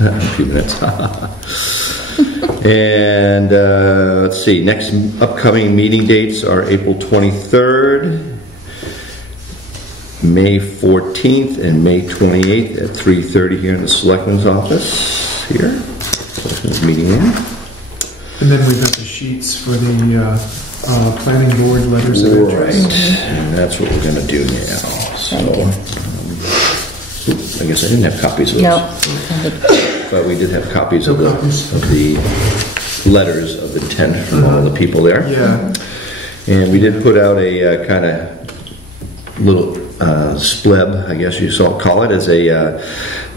A few minutes. And let's see, next upcoming meeting dates are April 23rd, May 14th, and May 28th at 3:30 here in the Selectmen's office here. Selectmen's meeting room. And then we've got the sheets for the planning board letters of interest. Right, and that's what we're going to do now. So, I guess I didn't have copies of those. No. But we did have copies of the letters of intent from all the people there. Yeah. And we did put out a kind of little spleb, I guess you call it, as a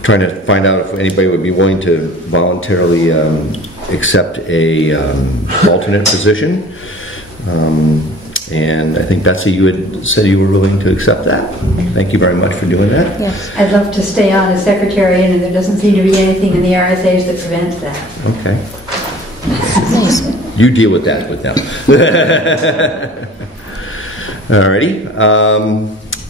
trying to find out if anybody would be willing to voluntarily accept a alternate position. And I think, Betsy, you had said you were willing to accept that. Thank you very much for doing that. Yes, I'd love to stay on as secretary, and there doesn't seem to be anything in the RSAs that prevents that. Okay. You deal with that with them. Alrighty.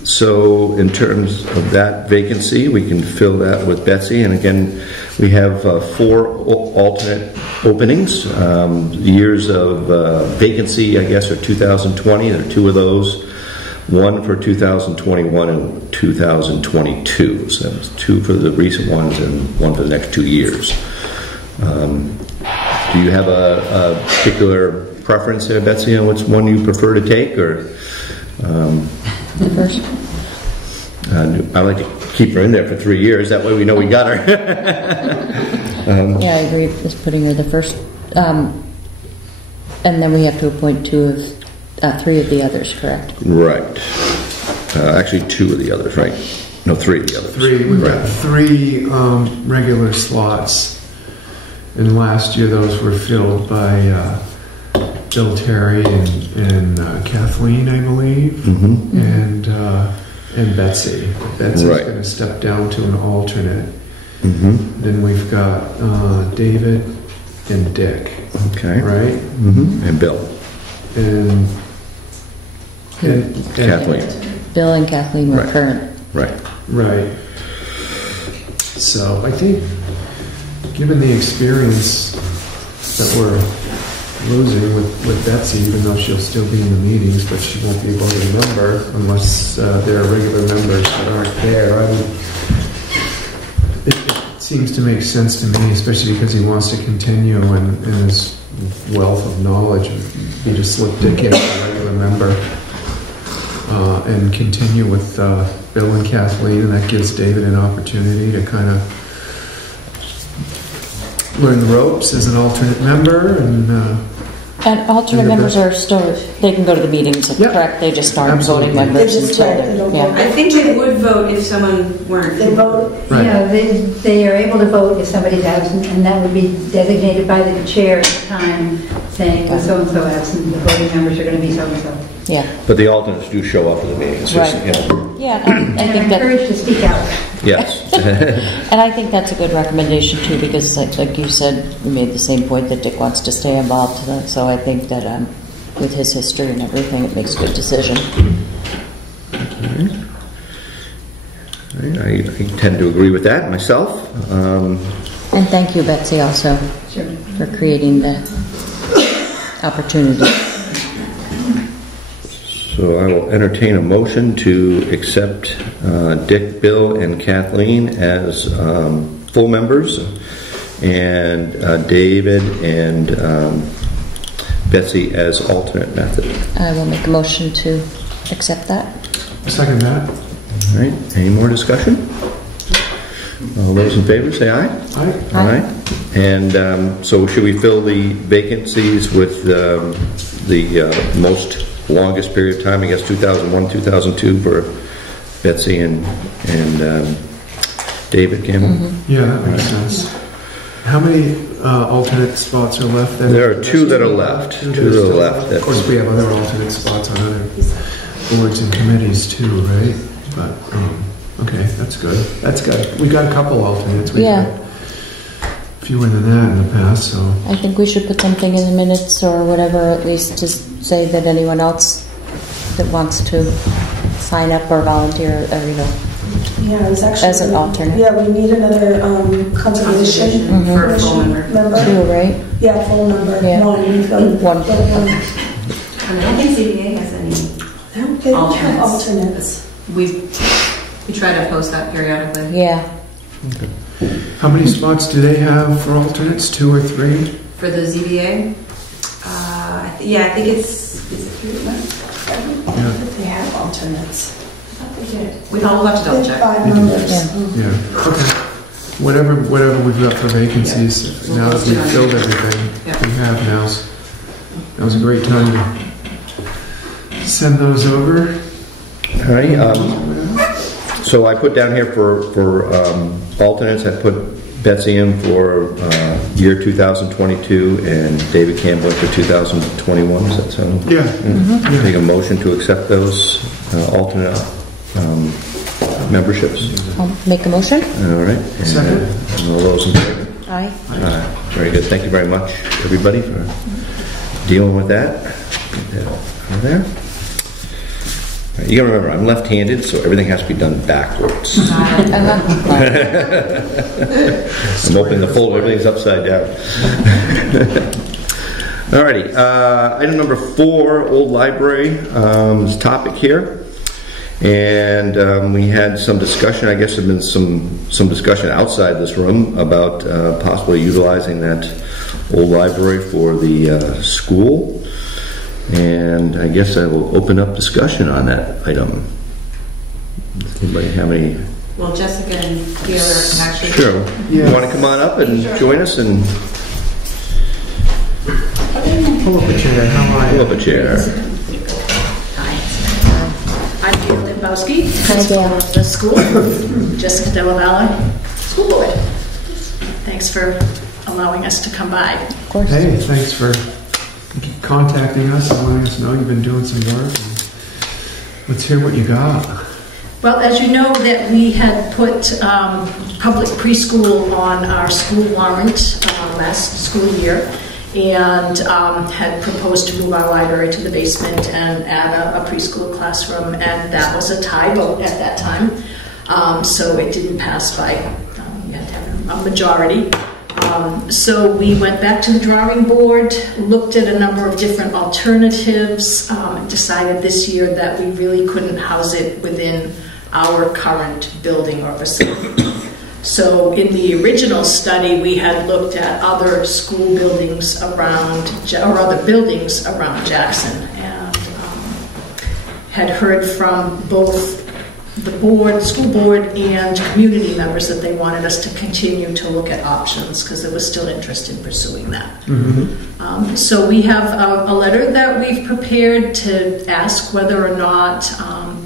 So in terms of that vacancy, we can fill that with Betsy. And again, we have 4 alternate openings. Years of vacancy, I guess, are 2020. There are 2 of those. 1 for 2021 and 2022. So that's 2 for the recent ones and 1 for the next 2 years. Do you have a particular preference there, Betsy, on which one you prefer to take, or? The first. I like to keep her in there for 3 years. That way we know we got her. Yeah, I agree with just putting her the first. And then we have to appoint 3 of the others, correct? Right. Actually, 2 of the others, right? No, 3 of the others. 3. We've got 3 regular slots. And last year those were filled by Bill Terry and Kathleen, I believe, and Betsy. Betsy's going to step down to an alternate. Then we've got David and Dick. Okay. Right? And Bill. And Kathleen. Bill and Kathleen were current. Right. So I think, given the experience that we're losing with Betsy, even though she'll still be in the meetings, but she won't be a voting member unless there are regular members that aren't there. It seems to make sense to me, especially because he wants to continue and his wealth of knowledge be to slip Dick in as a regular member and continue with Bill and Kathleen, and that gives David an opportunity to kind of learn the ropes as an alternate member, and alternate members are still, they can go to the meetings, correct? They just aren't voting members until I think they would vote if someone weren't. They vote, they are able to vote if somebody's absent, and that would be designated by the chair at the time, saying with so-and-so absent, the voting members are going to be so-and-so. Yeah. But the alternates do show up at the meetings. Right. Yeah, and I think encouraged to speak out. Yes. And I think that's a good recommendation too, because like you said, we made the same point that Dick wants to stay involved. So I think that with his history and everything, it makes a good decision. I tend to agree with that myself. And thank you, Betsy, also for creating the opportunity. So I will entertain a motion to accept Dick, Bill, and Kathleen as full members, and David and Betsy as alternate method. I will make a motion to accept that. Second that. All right. Any more discussion? All those in favor say aye. Aye. Aye. And so should we fill the vacancies with the most longest period of time, I guess 2001, 2002 for Betsy and David Campbell? Yeah, that makes sense. How many alternate spots are left then? There are 2 that are left. 2 that are left. Of course, we have other alternate spots on other boards and committees too, right? But, okay, that's good. That's good. We got a couple alternates. We've got fewer than that in the past, so. I think we should put something in the minutes or whatever, at least to say that anyone else that wants to sign up or volunteer, Yeah, it's actually... As an alternate. Yeah, we need another conservation For a full member. Two, right? Yeah, full member. Yeah. One. We've got One. I don't think ZBA has any They don't have alternates. We try to post that periodically. Yeah. How many spots do they have for alternates? 2 or 3? For the ZBA, yeah, I think it's 3. They have alternates. We'll have to double They have check. 5 members. Yeah. Yeah. Okay. Whatever we've got for vacancies, now that we've filled everything we have now's a great time to send those over. All right. So I put down here for alternates, I put Betsy in for year 2022 and David Campbell for 2021. Does that sound? Yeah. Take a motion to accept those alternate memberships. I'll make a motion. All right. And, Second. and all those in favor? Aye. Very good. Thank you very much, everybody, for dealing with that. Get that over there. All right, you gotta remember, I'm left-handed, so everything has to be done backwards. I'm opening the folder, everything's upside down. Alrighty, item number 4, old library is topic here. And we had some discussion, I guess there's been some discussion outside this room about possibly utilizing that old library for the school. And I guess I will open up discussion on that item. Does anybody have any? Well, Jessica and Taylor can actually... Sure. Yeah. You want to come on up and join us and Pull up a chair. How are pull you? up a chair? I'm Gail Dembowski, Hi, principal Gail. of the school, Jessica Della Valle, school board. Thanks for allowing us to come by. Of course. Hey, thanks for contacting us and letting us know you've been doing some work. Let's hear what you got. Well, as you know, that we had put public preschool on our school warrant last school year, and had proposed to move our library to the basement and add a preschool classroom, and that was a tie vote at that time. So it didn't pass by, you had to have a majority. So we went back to the drawing board, looked at a number of different alternatives, decided this year that we really couldn't house it within our current building or facility. So in the original study, we had looked at other school buildings around, or other buildings around Jackson, and had heard from both the board, school board, and community members that they wanted us to continue to look at options because there was still interest in pursuing that. Mm-hmm. So we have a letter that we've prepared to ask whether or not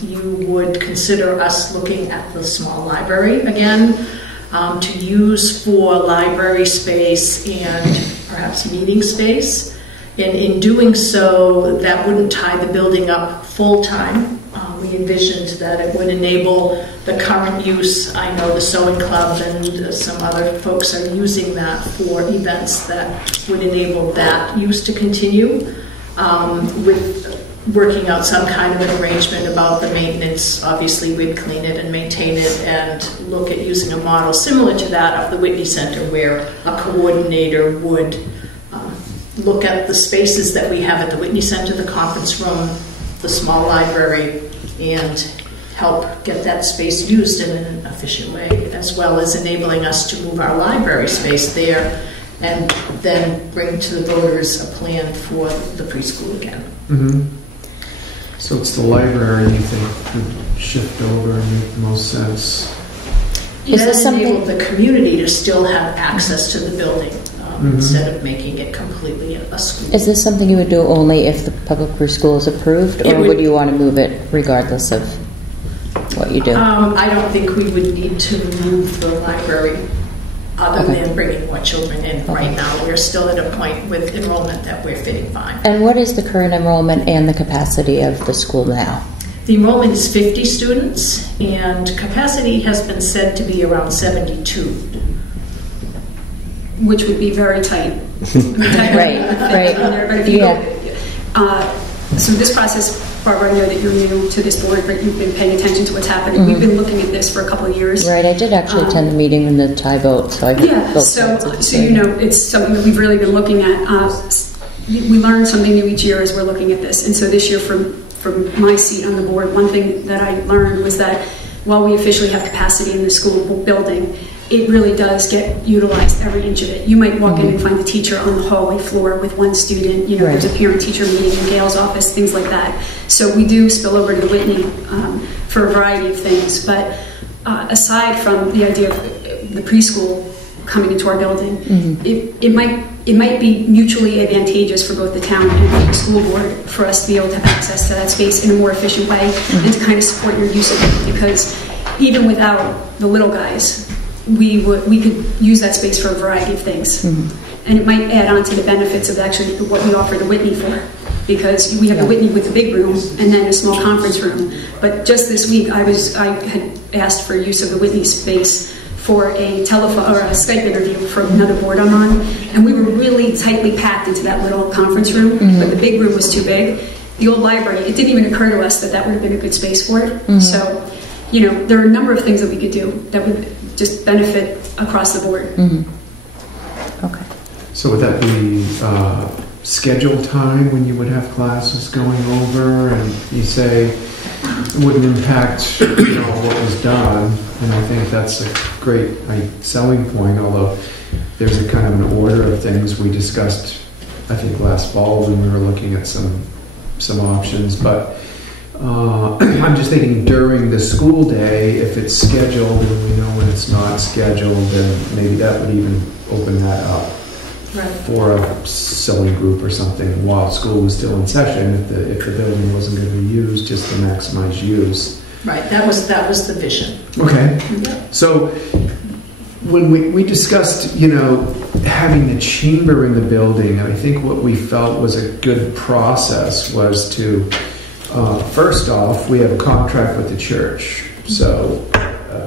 you would consider us looking at the small library again, to use for library space and perhaps meeting space. And in doing so, that wouldn't tie the building up full-time. We envisioned that it would enable the current use. I know the sewing club and some other folks are using that for events that would enable that use to continue, with working out some kind of an arrangement about the maintenance. Obviously, we'd clean it and maintain it and look at using a model similar to that of the Whitney Center, where a coordinator would look at the spaces that we have at the Whitney Center, the conference room, the small library, and help get that space used in an efficient way, as well as enabling us to move our library space there and then bring to the voters a plan for the preschool again. Mm-hmm. So it's the library you think could shift over and make the most sense? Is this That enable something- the community to still have access to the building, instead of making it completely a school. Is this something you would do only if the public preschool is approved, It or would- would you want to move it regardless of what you do? I don't think we would need to move the library other Okay. than bringing more children in. Okay. Right now, we're still at a point with enrollment that we're fitting fine. And what is the current enrollment and the capacity of the school now? The enrollment is 50 students, and capacity has been said to be around 72. Which would be very tight. Right, right. But if you Yeah. so this process Barbara, I know that you're new to this board, but you've been paying attention to what's happening. We've been looking at this for a couple of years. Right, I did actually attend the meeting when the tie vote, so I heard both sides of the so you know, it's something that we've really been looking at. We learn something new each year as we're looking at this, and so this year, from my seat on the board, one thing that I learned was that while we officially have capacity in the school building, it really does get utilized every inch of it. You might walk in and find the teacher on the hallway floor with one student. You know, there's a parent-teacher meeting in Gail's office, things like that. So we do spill over to the Whitney for a variety of things. But aside from the idea of the preschool coming into our building, it might be mutually advantageous for both the town and the school board for us to be able to have access to that space in a more efficient way and to kind of support your use of it. Because even without the little guys, we could use that space for a variety of things. And it might add on to the benefits of actually what we offer the Whitney for. Because we have the Whitney with the big room and then a small conference room. But just this week, I had asked for use of the Whitney space for a telephone or a Skype interview for another board I'm on, and we were really tightly packed into that little conference room, but the big room was too big. The old library, it didn't even occur to us that that would have been a good space for it. So, you know, there are a number of things that we could do that would just benefit across the board. Okay. So would that be scheduled time when you would have classes going over, and you say it wouldn't impact what was done? And I think that's a great selling point, although there's a kind of an order of things we discussed, I think, last fall when we were looking at some options. But I'm just thinking during the school day, if it's scheduled and we know when it's not scheduled, then maybe that would even open that up for a selling group or something while school was still in session, if the building wasn't going to be used, just to maximize use. Right, that was the vision. Okay. So when we discussed, having the chamber in the building, I think what we felt was a good process was to, first off, we have a contract with the church. So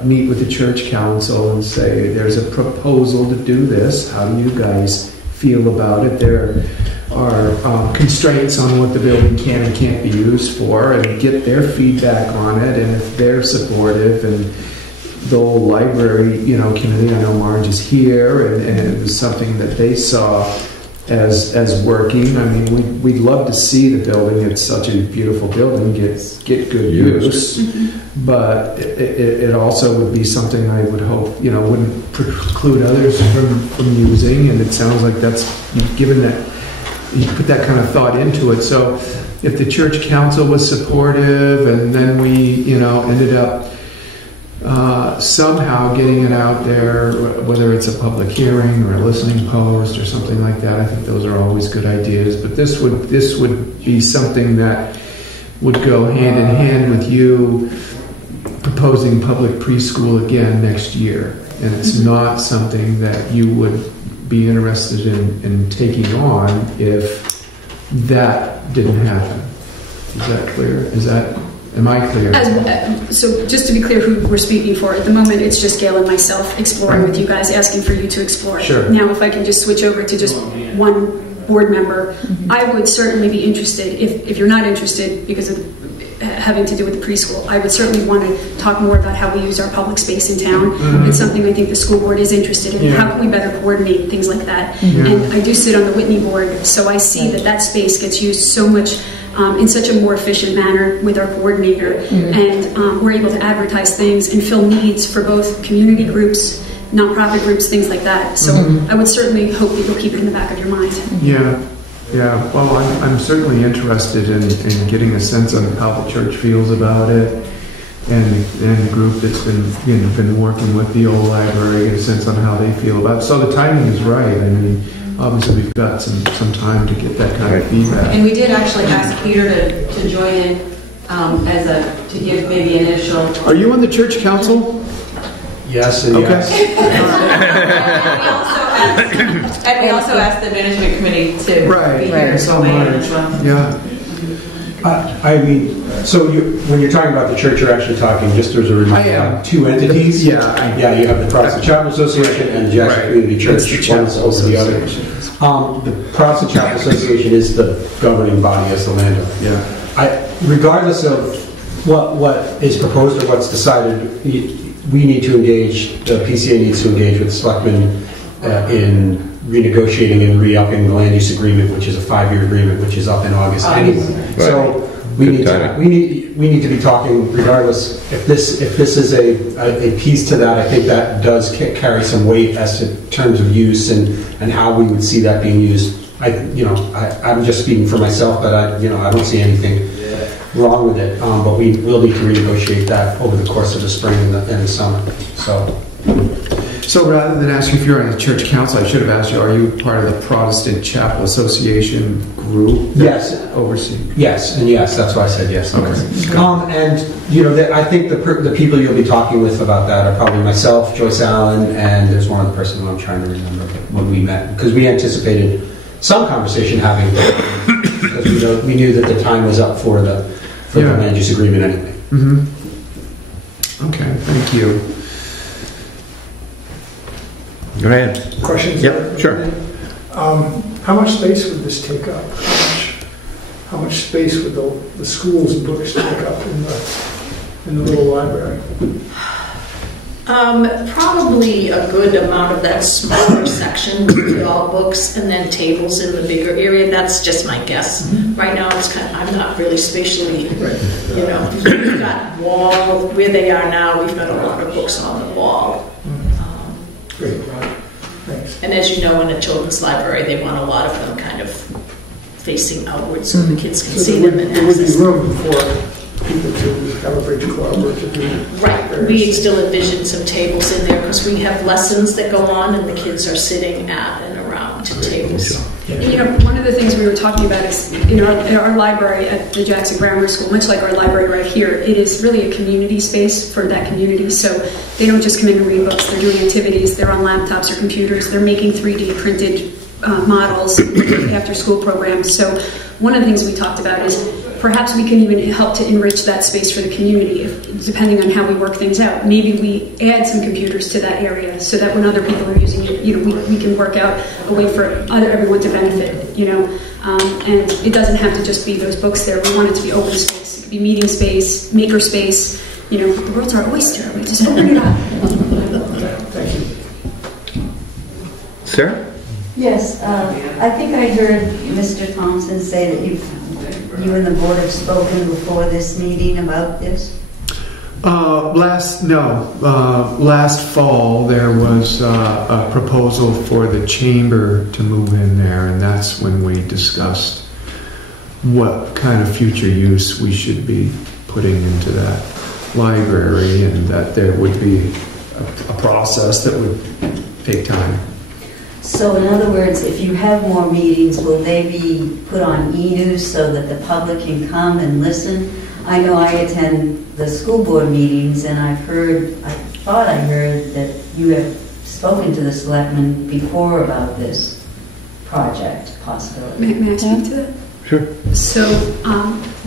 meet with the church council and say, there's a proposal to do this. How do you guys feel about it? There are constraints on what the building can and can't be used for, and get their feedback on it. And if they're supportive, and the whole library, community, I know Marge is here, and it was something that they saw as working. I mean, we'd love to see the building. It's such a beautiful building. Get good use. But it also would be something I would hope, wouldn't preclude others from using. And it sounds like that's, given that you put that kind of thought into it. So if the church council was supportive, and then we, ended up somehow getting it out there, whether it's a public hearing or a listening post or something like that, I think those are always good ideas. But this would be something that would go hand in hand with you proposing public preschool again next year. And it's not something that you would be interested in taking on if that didn't happen. Is that clear? Am I clear? So just to be clear who we're speaking for, at the moment it's just Gail and myself exploring with you guys, asking for you to explore. Sure. Now if I can just switch over to just one board member, I would certainly be interested, if you're not interested because of having to do with the preschool, I would certainly want to talk more about how we use our public space in town. It's something I think the school board is interested in. How can we better coordinate things like that? And I do sit on the Whitney board, so I see that space gets used so much in such a more efficient manner with our coordinator, and we're able to advertise things and fill needs for both community groups, nonprofit groups, things like that. So I would certainly hope that you'll keep it in the back of your mind. Yeah. Well, I'm certainly interested in getting a sense on how the church feels about it, and the group that's been working with the old library, get a sense on how they feel about it. So the timing is right. I mean, obviously we've got some time to get that kind of feedback. And we did actually ask Peter to join in to give maybe initial. Are you on the church council? Yes and okay. Yes. And we also asked the management committee to be here as well. Yeah. I mean, so when you're talking about the church, you're actually talking just as a reminder, two entities. You have the Protestant Chapel Association and Jackson Community Church. One's over the other. The Protestant Chapel Association is the governing body as the landowner. regardless of what is proposed or what's decided, we need to engage, the PCA needs to engage with the selectmen in renegotiating and re-upping the land use agreement, which is a 5-year agreement, which is up in August anyway. Right. So we need to be talking regardless. If this is a piece to that, I think that does carry some weight as to terms of use and how we would see that being used. I'm just speaking for myself, but I don't see anything wrong with it. But we will need to renegotiate that over the course of the spring and the summer. So rather than ask you if you're on the church council, I should have asked you, are you part of the Protestant Chapel Association group? Yes. Overseeing? Yes, and yes, that's why I said yes. Okay. I think the people you'll be talking with about that are probably myself, Joyce Allen, and there's one other person who I'm trying to remember when we met, because we anticipated some conversation having, because we knew that the time was up for the land use agreement anyway. Mm-hmm. Okay, thank you. Go ahead. Questions? Yep, sure. How much space would this take up? How much space would the school's books take up in the little library? Probably a good amount of that smaller section with all books and then tables in the bigger area. That's just my guess. Mm-hmm. Right now, I'm not really spatially, we've got wall, where they are now, we've got a lot of books on the wall. Great. Thanks. And as you know, in a children's library, they want a lot of them kind of facing outward so the kids can see them and access them. There would be room for people to have a bridge club or to do... Right. We still envision some tables in there because we have lessons that go on and the kids are sitting at and around tables. One of the things we were talking about is in our library at the Jackson Grammar School, much like our library right here, it is really a community space for that community. So they don't just come in and read books, they're doing activities, they're on laptops or computers, they're making 3D printed models after school programs. So one of the things we talked about is perhaps we can even help to enrich that space for the community, depending on how we work things out. Maybe we add some computers to that area so that when other people are using it, we can work out a way for everyone to benefit, and it doesn't have to just be those books there. We want it to be open space. It could be meeting space, maker space. The world's our oyster. We just open it up. Thank you. Sarah? Yes, I think I heard Mr. Thompson say that you and the board have spoken before this meeting about this? Last fall there was a proposal for the chamber to move in there, and that's when we discussed what kind of future use we should be putting into that library, and that there would be a process that would take time. So in other words, if you have more meetings, will they be put on e-news so that the public can come and listen? I know I attend the school board meetings, and I thought I heard that you have spoken to the selectmen before about this project possibility. May I speak to that? Sure. So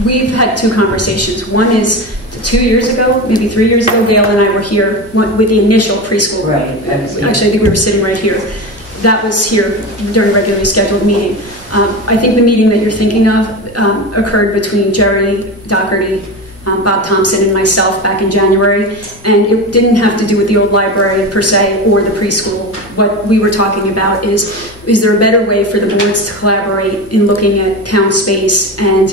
we've had two conversations. One is 2 years ago, maybe 3 years ago, Gail and I were here with the initial preschool. Right. Actually, I think we were sitting right here. That was here during a regularly scheduled meeting. I think the meeting that you're thinking of occurred between Jerry Doherty, Bob Thompson, and myself back in January, and it didn't have to do with the old library per se or the preschool. What we were talking about is there a better way for the boards to collaborate in looking at town space and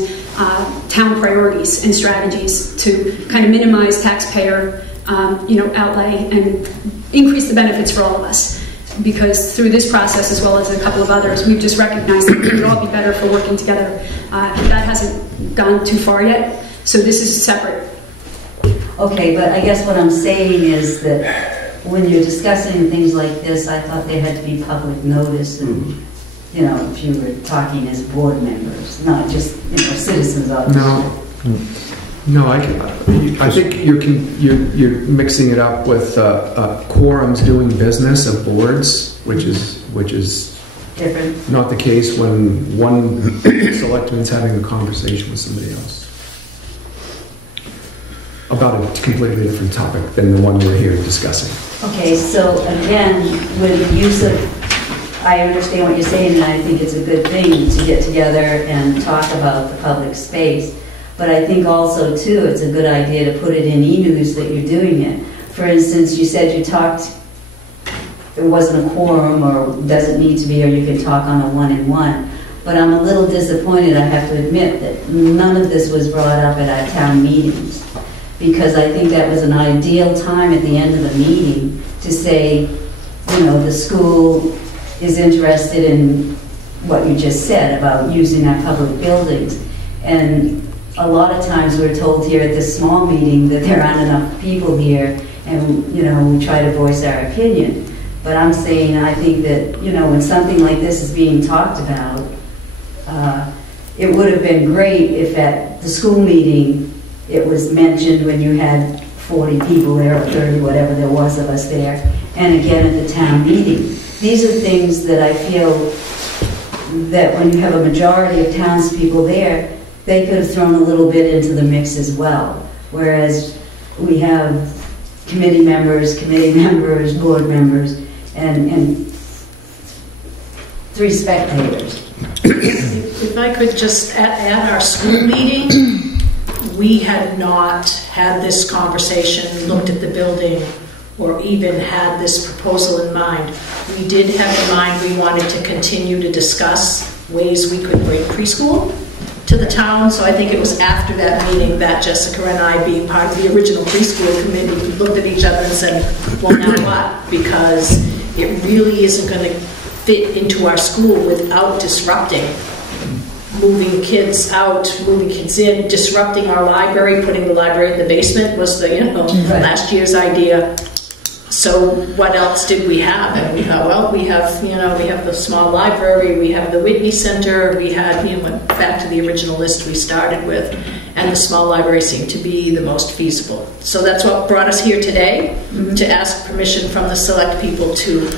town priorities and strategies to kind of minimize taxpayer outlay and increase the benefits for all of us? Because through this process, as well as a couple of others, we've just recognized that we would all be better for working together. That hasn't gone too far yet, so this is separate. Okay, but I guess what I'm saying is that when you're discussing things like this, I thought they had to be public notice, and if you were talking as board members, not just citizens of the No, I think you're mixing it up with quorums doing business of boards, which is different. Not the case when one selectman's having a conversation with somebody else about a completely different topic than the one we're here discussing. Okay, so again, with the use of, I understand what you're saying, and I think it's a good thing to get together and talk about the public space. But I think also, too, it's a good idea to put it in e-news that you're doing it. For instance, you said you talked, there wasn't a quorum or doesn't need to be, or you can talk on a one-on-one. But I'm a little disappointed, I have to admit, that none of this was brought up at our town meetings. Because I think that was an ideal time at the end of the meeting to say, you know, the school is interested in what you just said about using our public buildings. And a lot of times we're told here at this small meeting that there aren't enough people here, and, you know, we try to voice our opinion. But I'm saying, I think that, you know, when something like this is being talked about, it would have been great if at the school meeting it was mentioned when you had 40 people there, or 30, whatever there was of us there, and again at the town meeting. These are things that I feel that when you have a majority of townspeople there, they could have thrown a little bit into the mix as well. Whereas we have committee members, board members, and 3 spectators. If I could just, at our school meeting, we had not had this conversation, looked at the building, or even had this proposal in mind. We did have in mind we wanted to continue to discuss ways we could bring preschool to the town. So I think it was after that meeting that Jessica and I, being part of the original preschool committee, we looked at each other and said, well, now what? Because it really isn't going to fit into our school without disrupting. Moving kids out, moving kids in, disrupting our library, putting the library in the basement was the, you know, last year's idea. So what else did we have? And we thought, well, we have, you know, we have the small library, we have the Whitney Center, we had, you know, went back to the original list we started with, and the small library seemed to be the most feasible. So that's what brought us here today, to ask permission from the select people to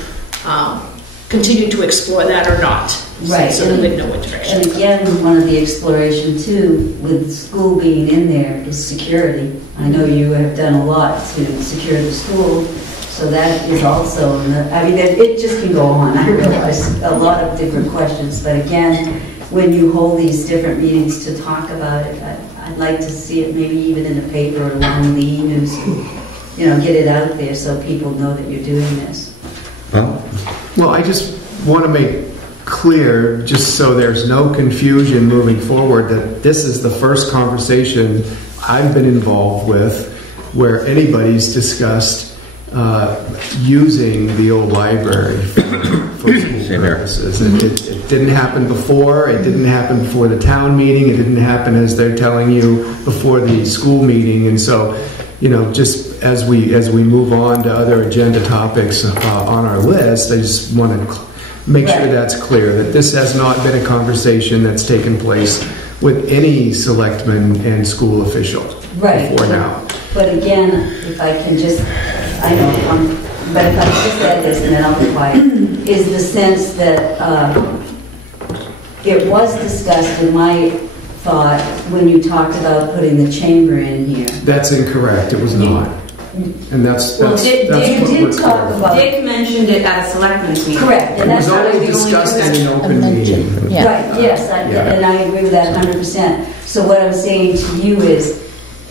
continue to explore that or not. Right. So that we'd know what direction. And again, one of the exploration too, with school being in there, is security. I know you have done a lot to secure the school, so that is also, I mean, it just can go on. I realize a lot of different questions, but again, when you hold these different meetings to talk about it, I'd like to see it maybe even in the paper along the e-news, you know, get it out there so people know that you're doing this. Well, I just want to make clear, just so there's no confusion moving forward, that this is the first conversation I've been involved with where anybody's discussed using the old library for school purposes. It didn't happen before. It didn't happen before the town meeting. It didn't happen, as they're telling you, before the school meeting. And so, you know, just as we move on to other agenda topics on our list, I just want to make sure that's clear, that this has not been a conversation that's taken place with any selectman and school official before now. But again, if I can just, I know, but if I just add this and then I'll be quiet, is the sense that it was discussed in my thought when you talked about putting the chamber in here. That's incorrect. It was not. And that's Well, Dick did talk about. Dick mentioned it at a selectmen's meeting. Correct. It was only discussed in an open meeting. Yeah. Right, yes, and I agree with that 100%. So what I'm saying to you is,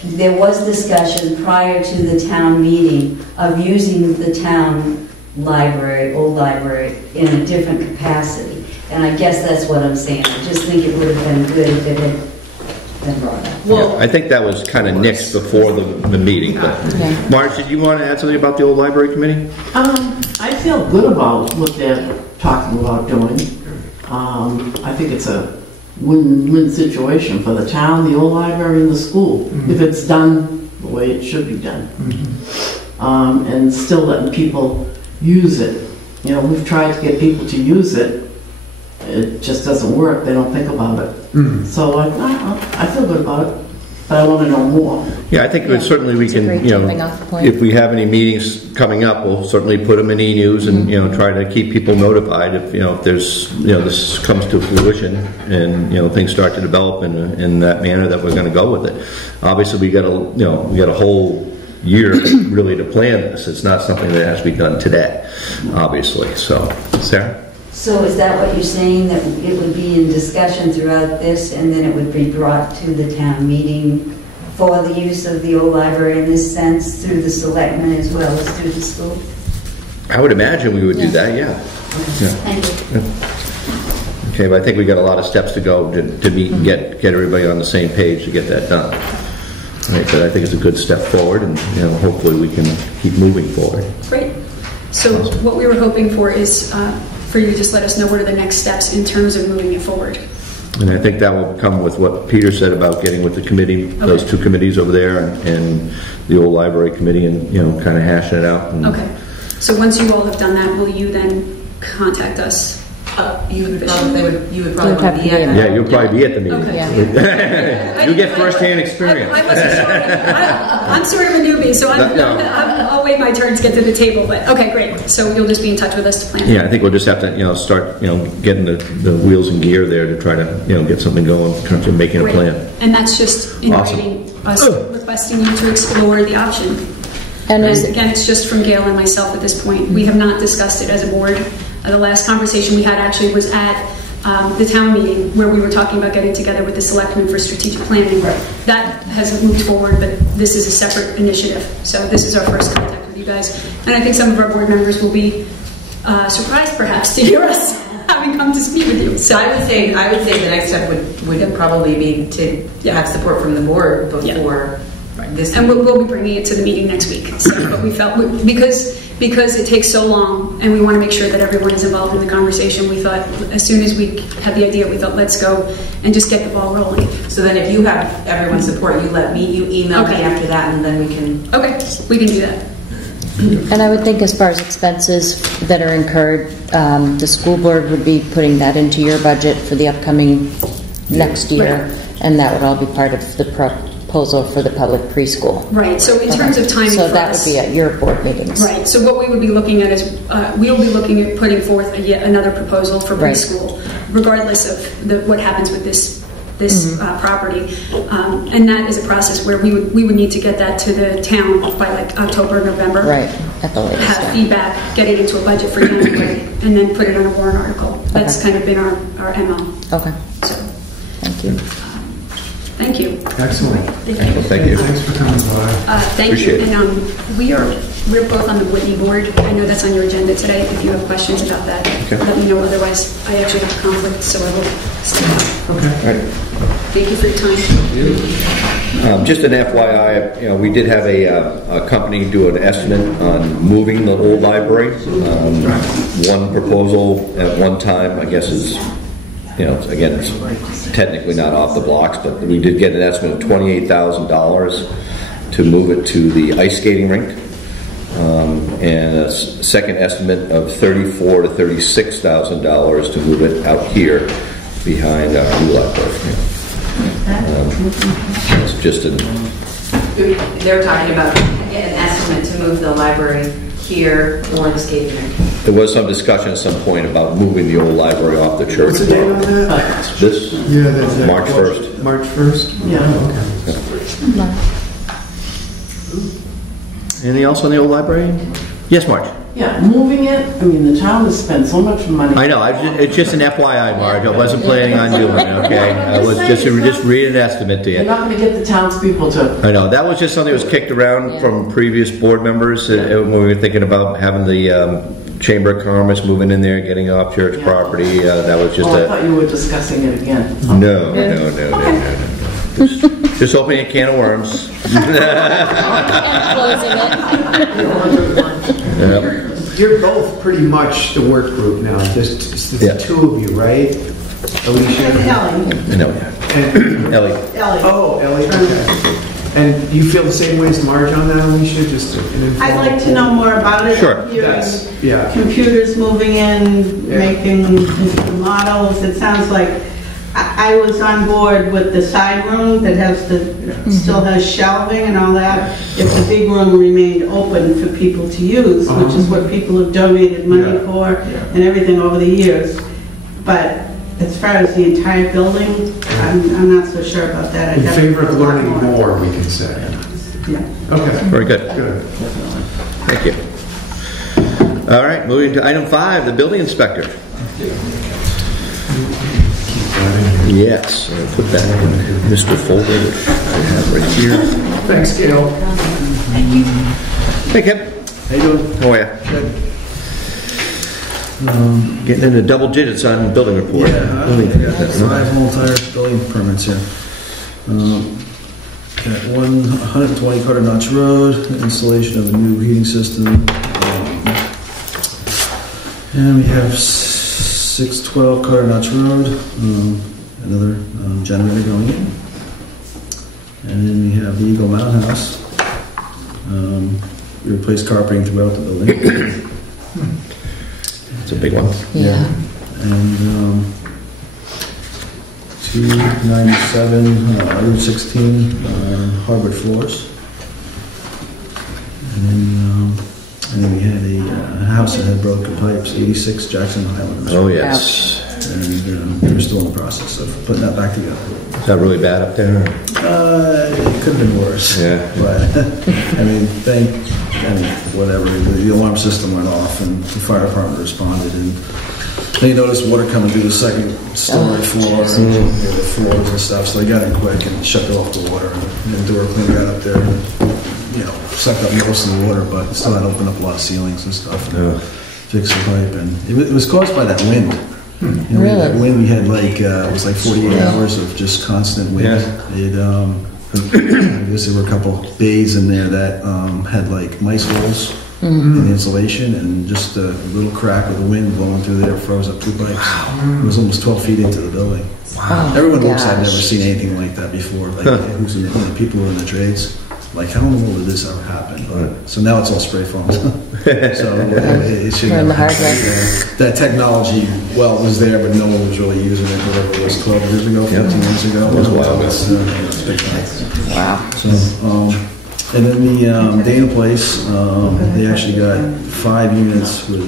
there was discussion prior to the town meeting of using the town library, old library, in a different capacity. And I guess that's what I'm saying. I just think it would have been good if it had been brought up. Well, I think that was kind of nixed before the meeting. But Marge, did you want to add something about the old library committee? I feel good about what they're talking about doing. I think it's a win-win situation for the town, the old library, and the school, if it's done the way it should be done. And still letting people use it. You know, we've tried to get people to use it. It just doesn't work. They don't think about it. So I feel good about it, but I want to know more. Yeah, I think certainly we can, you know, if we have any meetings coming up, we'll certainly put them in e-news and, you know, try to keep people notified if, you know, if there's, you know, this comes to fruition and, you know, things start to develop in that manner that we're going to go with it. Obviously, we got a whole year really to plan this. It's not something that has to be done today, obviously. So, Sarah? So is that what you're saying, that it would be in discussion throughout this, and then it would be brought to the town meeting for the use of the old library in this sense, through the selectmen as well as through the school? I would imagine we would do that, yeah. Thank you. Okay, but I think we got a lot of steps to go to meet and get everybody on the same page to get that done. Right, but I think it's a good step forward, and hopefully we can keep moving forward. Great. So what we were hoping for is for you to just let us know what are the next steps in terms of moving it forward. And I think that will come with what Peter said about getting with the committee, those two committees over there, and the old library committee, and kind of hashing it out. Okay. So once you all have done that, will you then contact us? You would probably want to be at that. Yeah, you'll probably be at the meeting. Okay. Yeah. You get first-hand experience. I wasn't sure. I'm sort of a newbie, so I'll wait my turn to get to the table. But okay, great. So you'll just be in touch with us to plan. Yeah, I think we'll just have to start getting the wheels in gear there to try to get something going in terms of making a plan. And that's just inviting us, requesting you to explore the option. And again, it's just from Gail and myself at this point. We have not discussed it as a board. The last conversation we had actually was at the town meeting, where we were talking about getting together with the selectmen for strategic planning. That has moved forward, but this is a separate initiative. So this is our first contact with you guys. And I think some of our board members will be surprised perhaps to hear us having come to speak with you. So I would say the next step would probably be to have support from the board before this. And we'll be bringing it to the meeting next week. So, but we felt, because it takes so long and we want to make sure that everyone is involved in the conversation, we thought as soon as we had the idea, we thought let's go and just get the ball rolling. So then if you have everyone's support, you email me after that, and then we can... Okay, we can do that. And I would think as far as expenses that are incurred, the school board would be putting that into your budget for the upcoming next year, and that would all be part of the proposal for the public preschool. Right, so in terms of timing so that would be at your board meetings. Right, so what we would be looking at is, we'll be looking at putting forth yet another proposal for preschool, regardless of what happens with this property. And that is a process where we would need to get that to the town by like October, November. Right, at the latest. Have feedback, get it into a budget for January, and then put it on a warrant article. That's kind of been our MO. Okay. So, thank you. Thank you. Excellent. Thank you. Thanks for coming by. Thank Appreciate you. And we're both on the Whitney board. I know that's on your agenda today. If you have questions about that, let me know. Otherwise, I actually have a conflict, so I will stay out. Okay. All right. Thank you for your time. Just an FYI, we did have a company do an estimate on moving the old library. One proposal at one time, I guess, is, again, it's technically not off the blocks, but we did get an estimate of $28,000 to move it to the ice skating rink, and a second estimate of $34,000 to $36,000 to move it out here behind our new library. It's just They're talking about an estimate to move the library here or the skating rink. There was some discussion at some point about moving the old library off the church. What's the date on that? This? Yeah, that's March 1st. March 1st? Yeah. Okay. Anything else on the old library? Yes, Marge. Yeah, moving it, I mean, the town has spent so much money. I know, it's just an FYI, Marge. I wasn't planning on doing it, okay? I was just read an estimate to you. You're not going to get the townspeople to... I know, that was just something that was kicked around from previous board members when we were thinking about having the Chamber of Commerce moving in there, getting off church property. That was just I thought you were discussing it again. No. Just opening a can of worms. You're both pretty much the work group now. Just the two of you, right? Alicia and Ellie. No. And Ellie. Oh, Ellie. Okay. And you feel the same way as Marge on that, Alicia? Just I'd like to know more about it. Sure. Computers moving in, making models. It sounds like I was on board with the side room that has still has shelving and all that. If the big room remained open for people to use, which is what people have donated money for and everything over the years. But as far as the entire building, I'm not so sure about that. In favor of learning more, we can say. Yeah. Okay. Very good. Good. Thank you. All right, moving to item 5, the building inspector. that in here. Yes, I'll put that in Mr. Folder, which I have right here. Thanks, Gail. Hey, Kevin. How you doing? How are you? Good. Getting into double digits on building report. Yeah, I got that. 5 whole tire building permits here. Got 120 Carter Notch Road, installation of a new heating system. And we have 612 Carter Notch Road, another generator going in. And then we have the Eagle Mountain House. We replaced carpeting throughout the building. It's a big one. Yeah. And 297 Route 16 hardwood floors. And then we had a house that had broken pipes, 86 Jackson Highland. Oh, yes. And we're still in the process of putting that back together. Is that really bad up there? It could have been worse. Yeah. But, whatever. The alarm system went off and the fire department responded, and they noticed water coming through the second story floor and the floors and stuff, so they got in quick and shut off the water. And the door cleaner got up there and, sucked up most of the water, but still had to open up a lot of ceilings and stuff and fix the pipe. And it was caused by that wind. Really? That wind we had it was like 48 hours of just constant wind. Yeah. I guess there were a couple bays in there that had like mice holes in the insulation, and just a little crack with the wind blowing through there froze up 2 pipes. Wow. It was almost 12 feet into the building. Wow. Everyone looks had never seen anything like that before. Like who's in the people who are in the trades. Like, how in the world did this ever happen? Right. So now it's all spray foam. So it should We're in the hard way. That technology, was there, but no one was really using it. Whatever it was, 12 years ago, 15 years ago. It was a while ago. Wow. So, and then the Dana Place, they actually got 5 units with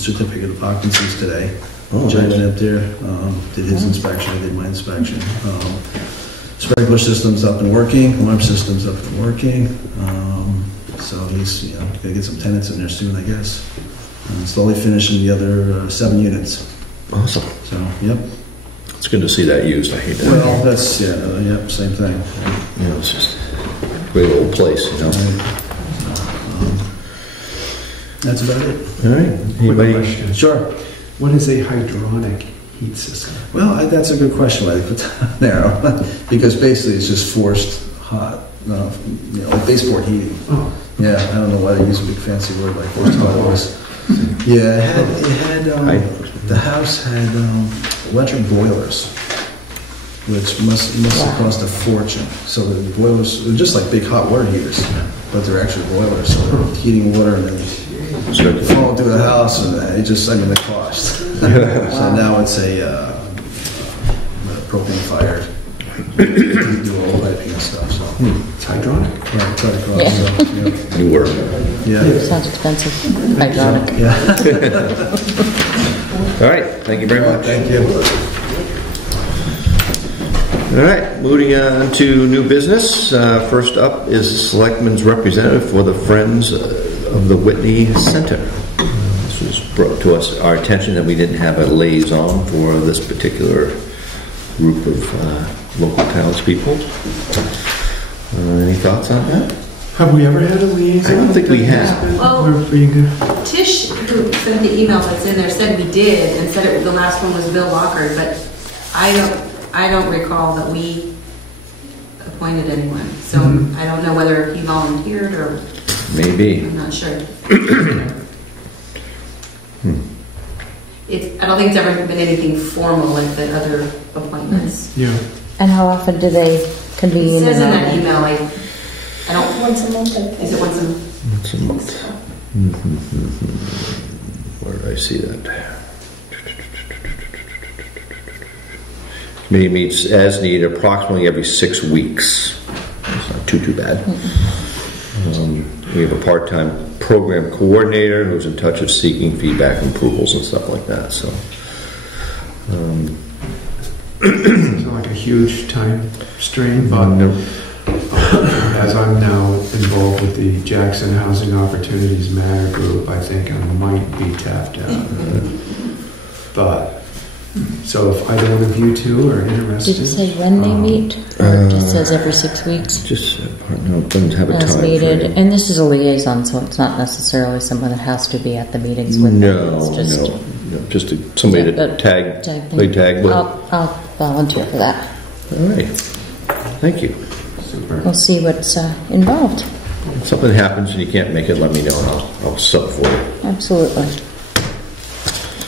certificate of occupancies today. Oh, Jay went up there, did his inspection, I did my inspection. Sprinkler system's up and working, alarm system's up and working. So he's gonna get some tenants in there soon, I guess. Slowly finishing the other 7 units. Awesome. So, yep. It's good to see that used. I hate that. Well, that's same thing. It's just a great little place, That's about it. All right. Anybody? Question. Sure. What is a hydronic heat system? Well, that's a good question why they put that there, because basically it's just forced hot, like baseboard heating. Oh. Yeah, I don't know why they use a big fancy word like forced hot. Yeah, the house had electric boilers, which must have cost a fortune. So the boilers, they're just like big hot water heaters, but they're actually boilers, so they're heating water and then falling through the house, and the cost. So now it's a propane fired. Do all the piping and stuff. So It's hydronic. yeah, cut across. So, New word. yeah. Sounds expensive. Hydronic. Yeah. All right. Thank you very much. Thank you. All right. Moving on to new business. First up is Selectmen's representative for the Friends of the Whitney Center. This was brought to our attention that we didn't have a liaison for this particular group of local townspeople. Any thoughts on that? Have we ever had a liaison? I don't think we have. Well, We're being good. Tish, who sent the email that's in there, said we did, and said the last one was Bill Lockard, but I don't recall that we appointed anyone. So I don't know whether he volunteered or Maybe. I'm not sure. I don't think it's ever been anything formal like the other appointments. Yeah. And how often do they convene? It says in and that all email, I don't. Once a month, I think. Is it once a month? Once a month. Where did I see that? Committee meets as needed approximately every 6 weeks. It's not too bad. We have a part-time program coordinator who's in touch with seeking feedback and approvals and stuff like that. So, It's not like a huge time strain, but as I'm now involved with the Jackson Housing Opportunities Matter group, I think I might be tapped out. But So if either one of you two are interested. Did it say when they meet? Or it just says every 6 weeks? Just, no, it doesn't have a As time needed. frame. And this is a liaison, so it's not necessarily someone that has to be at the meetings with them. No, It's just, no, just somebody to tag, play tag with. I'll volunteer for that. All right. Thank you. We'll see what's involved. If something happens and you can't make it, let me know and I'll sub for you. Absolutely.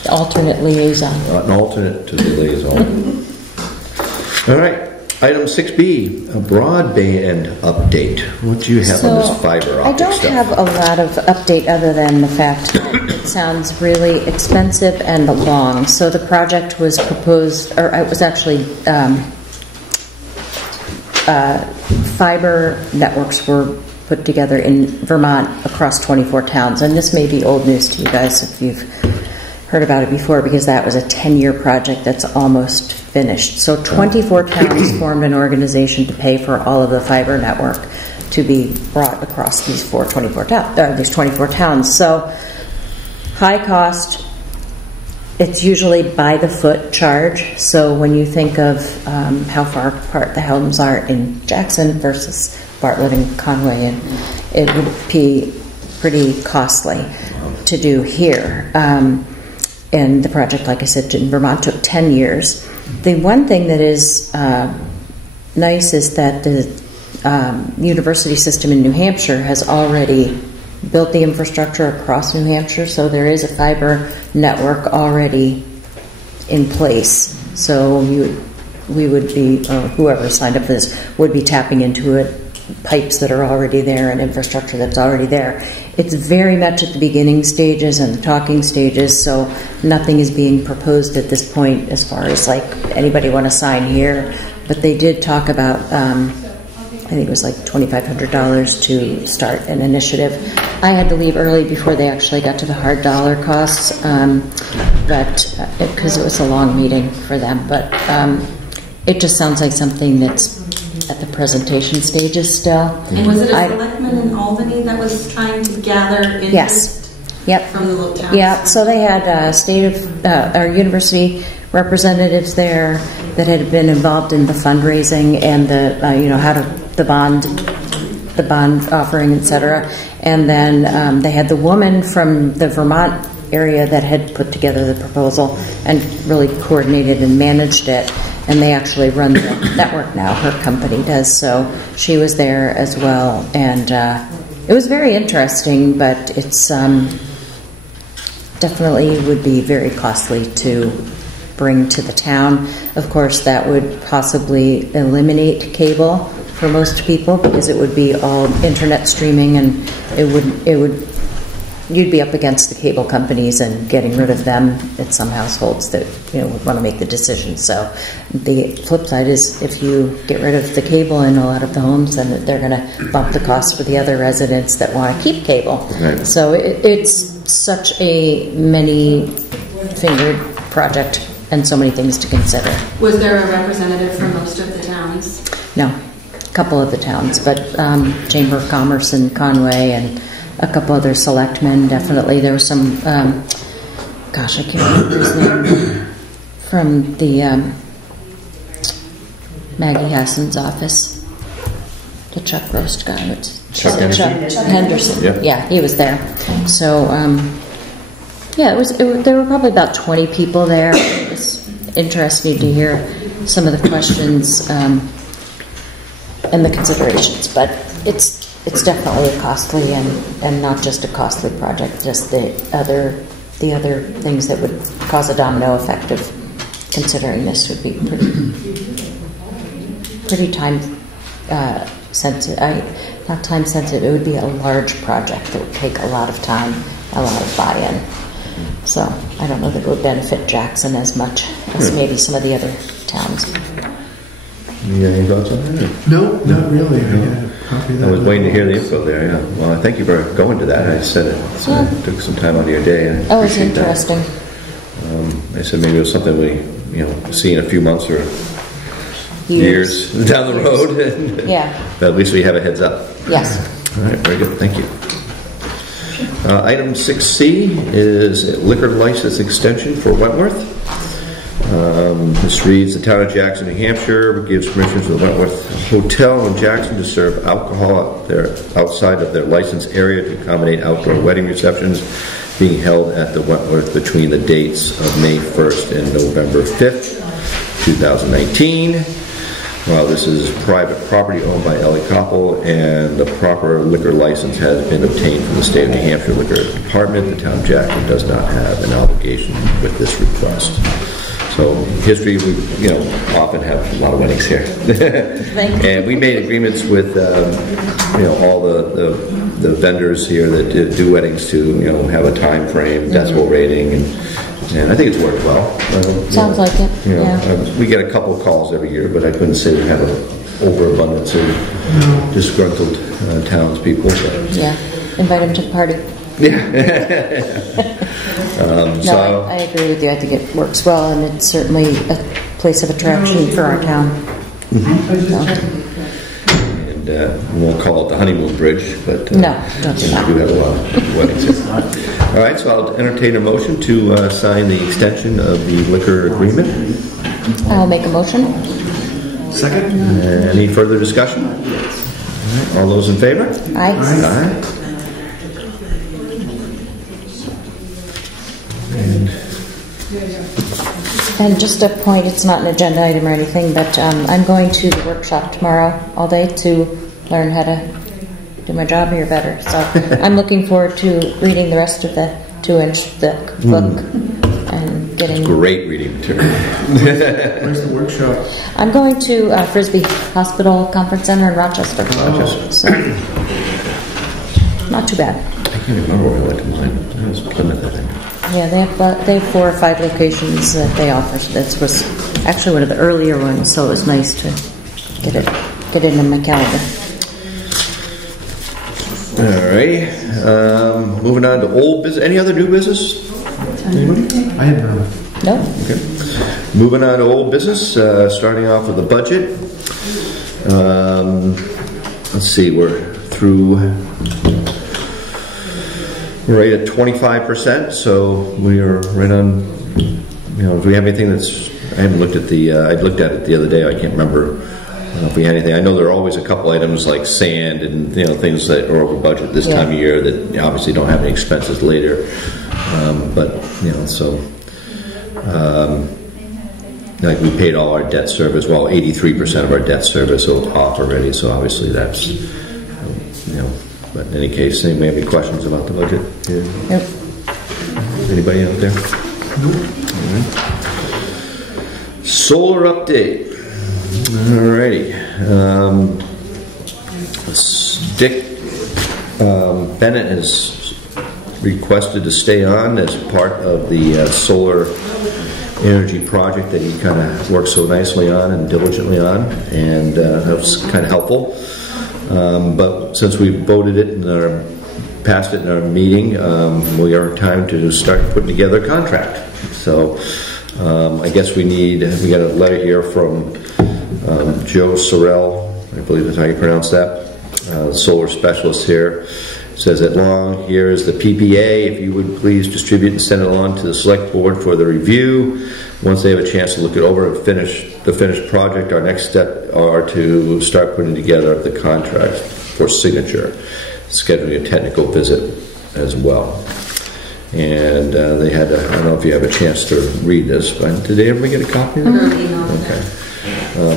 The alternate liaison. An alternate to the liaison. All right. Item 6B, a broadband update. What do you have on this fiber optic I don't stuff? have a lot of update other than the fact that it sounds really expensive and long. So the project was proposed, or it was actually fiber networks were put together in Vermont across 24 towns. And this may be old news to you guys if you've heard about it before, because that was a 10-year project that's almost finished. So 24 towns formed an organization to pay for all of the fiber network to be brought across these 24 towns. So high cost. It's usually by the foot charge. So when you think of how far apart the homes are in Jackson versus Bartlett and Conway, and it would be pretty costly to do here. And the project, like I said, in Vermont took 10 years. The one thing that is nice is that the university system in New Hampshire has already built the infrastructure across New Hampshire, so there is a fiber network already in place. So we would be, or whoever signed up for this, would be tapping into it, pipes that are already there and infrastructure that's already there. It's very much at the beginning stages and the talking stages, so nothing is being proposed at this point as far as like anybody want to sign here. But they did talk about, I think it was like $2,500 to start an initiative. I had to leave early before they actually got to the hard dollar costs, but because it was a long meeting for them. But it just sounds like something that's at the presentation stages still. And was it a selectman in Albany that was trying to gather interest? Yes. Yep. From the little towns? Yeah. So they had our university representatives there that had been involved in the fundraising and the how to the bond offering, etc. And then they had the woman from the Vermont area that had put together the proposal and really coordinated and managed it. And they actually run the network now. Her company does. So she was there as well. And it was very interesting, but it's definitely would be very costly to bring to the town. Of course, that would possibly eliminate cable for most people because it would be all internet streaming, and you'd be up against the cable companies and getting rid of them at some households that would want to make the decision. So the flip side is if you get rid of the cable in a lot of the homes, then they're going to bump the cost for the other residents that want to keep cable. Right. So it's such a many-fingered project and so many things to consider. Was there a representative from most of the towns? No, a couple of the towns, but Chamber of Commerce in Conway and a couple other selectmen, definitely. There was some, I can't remember his name, from the Maggie Hassan's office, the Chuck Roast guy. Chuck Henderson. Yep. Yeah, he was there. So, there were probably about 20 people there. It was interesting to hear some of the questions and the considerations, but it's definitely a costly and not just a costly project, just the other things that would cause a domino effect of considering this would be pretty time sensitive. Not time sensitive, it would be a large project that would take a lot of time, a lot of buy-in. So I don't know that it would benefit Jackson as much as maybe some of the other towns. Any thoughts on that? No, not really. I was waiting to hear the info there, yeah. Well, thank you for going to that. I said it took some time out of your day. And it was interesting. I said maybe it was something we, see in a few months or years down the road. Yeah. But at least we have a heads up. Yes. All right, very good. Thank you. Item 6C is liquor license extension for Wentworth. This reads, the town of Jackson, New Hampshire gives permission to the Wentworth Hotel in Jackson to serve alcohol outside of their licensed area to accommodate outdoor wedding receptions being held at the Wentworth between the dates of May 1st and November 5th, 2019. While this is private property owned by Ellie Koppel and the proper liquor license has been obtained from the state of New Hampshire Liquor Department, the town of Jackson does not have an obligation with this request. So history, we often have a lot of weddings here. And we made agreements with all the vendors here that do weddings to have a time frame, decibel rating, and I think it's worked well. Sounds like it. We get a couple of calls every year, but I couldn't say we have an overabundance of disgruntled townspeople. Yeah, invite them to the party. Yeah. I agree with you. I think it works well, and it's certainly a place of attraction for our town. And we won't call it the honeymoon bridge, but no, don't do that. We do have a lot of weddings here. All right, so I'll entertain a motion to sign the extension of the liquor agreement. I'll make a motion. Second. Any further discussion? All right, all those in favor? Aye. Aye. And just a point, it's not an agenda item or anything, but I'm going to the workshop tomorrow all day to learn how to do my job here better. So I'm looking forward to reading the rest of the 2-inch thick book and getting... Great reading material. Where's the workshop? I'm going to Frisbee Hospital Conference Center in Rochester. So, not too bad. I can't remember where I went to mine. It was Plymouth, I think. Yeah, they have 4 or 5 locations that they offer. This was actually one of the earlier ones, so it was nice to get it in my calendar. Alrighty, moving on to old business. Any other new business? Anybody? I have none. No. Okay. Moving on to old business. Starting off with the budget. Let's see, we're through. We're right at 25%, so we are right on. Do we have anything that's? I haven't looked at the. I looked at it the other day. I can't remember if we had anything. I know there are always a couple items like sand and things that are over budget this time of year that obviously don't have any expenses later. Like we paid all our debt service. Well, 83% of our debt service off already. So obviously that's But in any case, anybody have any questions about the budget here? Nope. Anybody out there? Nope. All right. Solar update. Alrighty. Dick Bennett has requested to stay on as part of the solar energy project that he kind of worked so nicely on and diligently on, and that was kind of helpful. But since we voted it and passed it in our meeting, we are time to start putting together a contract. So I guess we got a letter here from Joe Sorrell, I believe that's how you pronounce that, solar specialist here. Says that long here is the PPA. If you would please distribute and send it along to the select board for the review. Once they have a chance to look it over and finish the finished project, our next step are to start putting together the contract for signature, scheduling a technical visit as well. And they had I don't know if you have a chance to read this, but did they ever get a copy of it? Okay.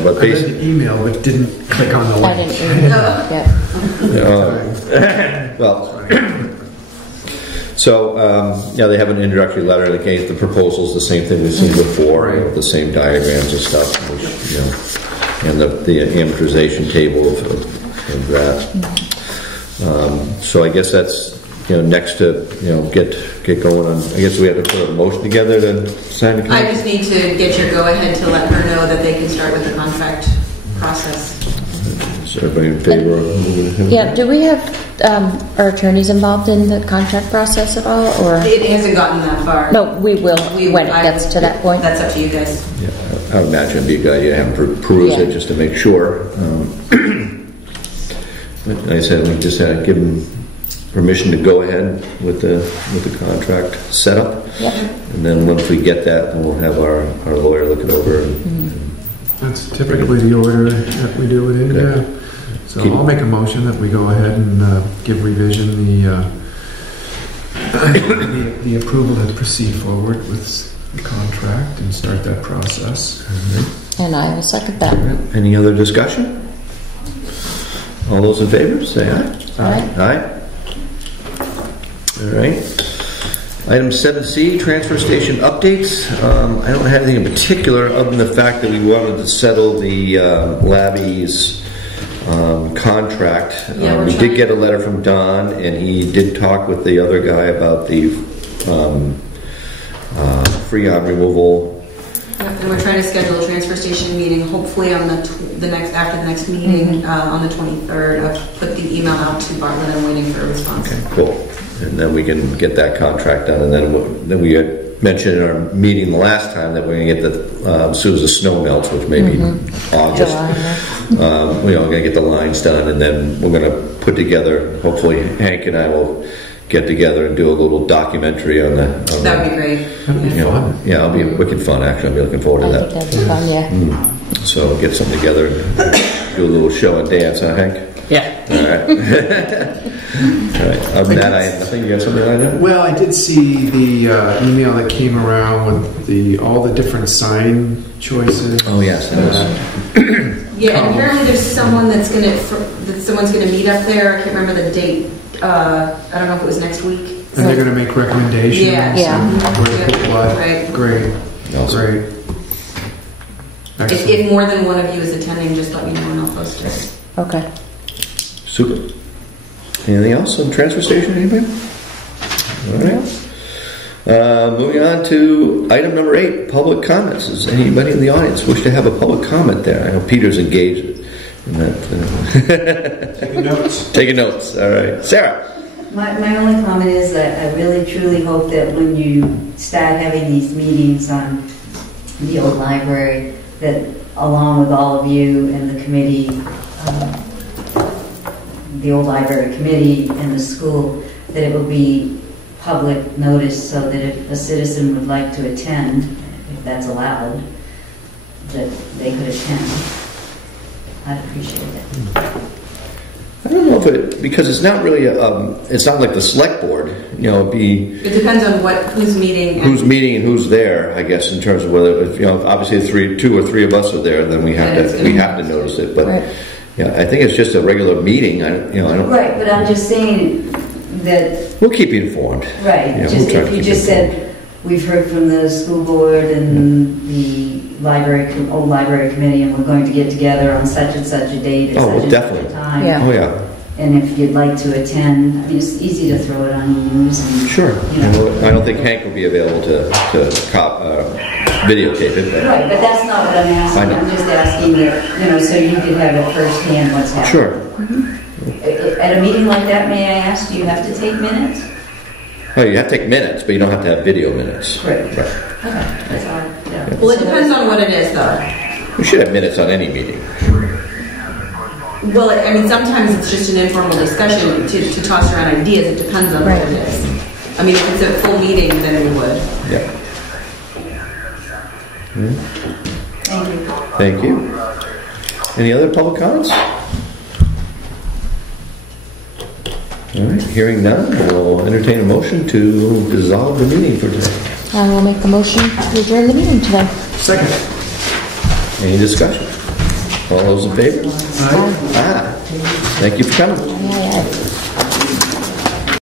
But I read the email but didn't click on the link. I didn't read it. They have an introductory letter. In the case, the proposal is the same thing we've seen before, the same diagrams and stuff, and the amortization table of that. So I guess that's next to get going on. I guess we have to put a motion together to sign the contract. I just need to get your go-ahead to let her know that they can start with the contract process. Is everybody in favor of moving? Yeah, do we have our attorneys involved in the contract process at all, or it hasn't gotten that far? No, we will when it gets to that point. That's up to you guys. Yeah, I would imagine it'd be a good idea to have them peruse it just to make sure. But like I said, we just give them permission to go ahead with the contract setup. Yep. And then once we get that, then we'll have our lawyer look it over. That's typically the order that we do it in, yeah. So I'll make a motion that we go ahead and give revision the approval to proceed forward with the contract and start that process. And I will second that. Any other discussion? All those in favor, say aye. Aye. Aye. All right. Item 7C, transfer station updates. I don't have anything in particular other than the fact that we wanted to settle the Labby's contract. We did get a letter from Don, and he did talk with the other guy about the freon removal. And we're trying to schedule a transfer station meeting, hopefully on after the next meeting on the 23rd. I've put the email out to Bartlett. I'm waiting for a response. Okay, cool. And then we can get that contract done. And then we had mentioned in our meeting the last time that we're going to get the as soon as the snow melts, which may be August. July, we're going to get the lines done, and then we're going to put together. Hopefully, Hank and I will get together and do a little documentary on the. That would be great. That'd be fun. Yeah, it'll be wicked fun. Actually, I'll be looking forward to that. That'd be fun, yeah. So get something together and do a little show and dance, huh, Hank? Yeah. All right. All right. Other than that, I have nothing. You got something like that? Well, I did see the email that came around with all the different sign choices. Oh yes, that was. Yeah, and apparently there's someone someone's gonna meet up there. I can't remember the date. I don't know if it was next week. And they're going to make recommendations. Yeah. Where to put what. Right. Great. Awesome. Great. If more than one of you is attending, just let me know and I'll post it. Okay. Super. Anything else on transfer station? Anybody? All right. Moving on to item number 8, public comments. Does anybody in the audience wish to have a public comment there? I know Peter's engaged in that. Taking notes. Taking notes. All right. Sarah. My only comment is that I really truly hope that when you start having these meetings on the old library, that along with all of you and the committee, the old library committee and the school, that it will be public notice so that if a citizen would like to attend, if that's allowed, that they could attend. I'd appreciate it. I don't know if because it's not really it's not like the select board, it depends on who's meeting and who's there, I guess, in terms of whether, obviously 2 or 3 of us are there, then we have to notice it, but right. Yeah, I think it's just a regular meeting. I don't. Right, but I'm just saying that. We'll keep you informed. Right. Yeah, Just if you just said we've heard from the school board and the old library committee, and we're going to get together on such and such a date at such and such a time. Yeah. Oh yeah. And if you'd like to attend, I mean, it's easy to throw it on the news. And, sure. I don't think Hank will be available to videotape it. But right, but that's not what I'm asking. I'm just asking that, so you could have it firsthand what's happening. Sure. At a meeting like that, may I ask, do you have to take minutes? Oh, you have to take minutes, but you don't have to have video minutes. Right. Right. Okay, that's all. Yeah. Well, it depends on what it is, though. We should have minutes on any meeting. Well, I mean, sometimes it's just an informal discussion to toss around ideas. It depends on what it is. I mean, if it's a full meeting, then we would. Yeah. Thank you. Thank you. Any other public comments? All right, hearing none, we'll entertain a motion to dissolve the meeting for today. I will make a motion to adjourn the meeting today. Second. Any discussion? All those in favor? Aye. Thank you for coming. Aye.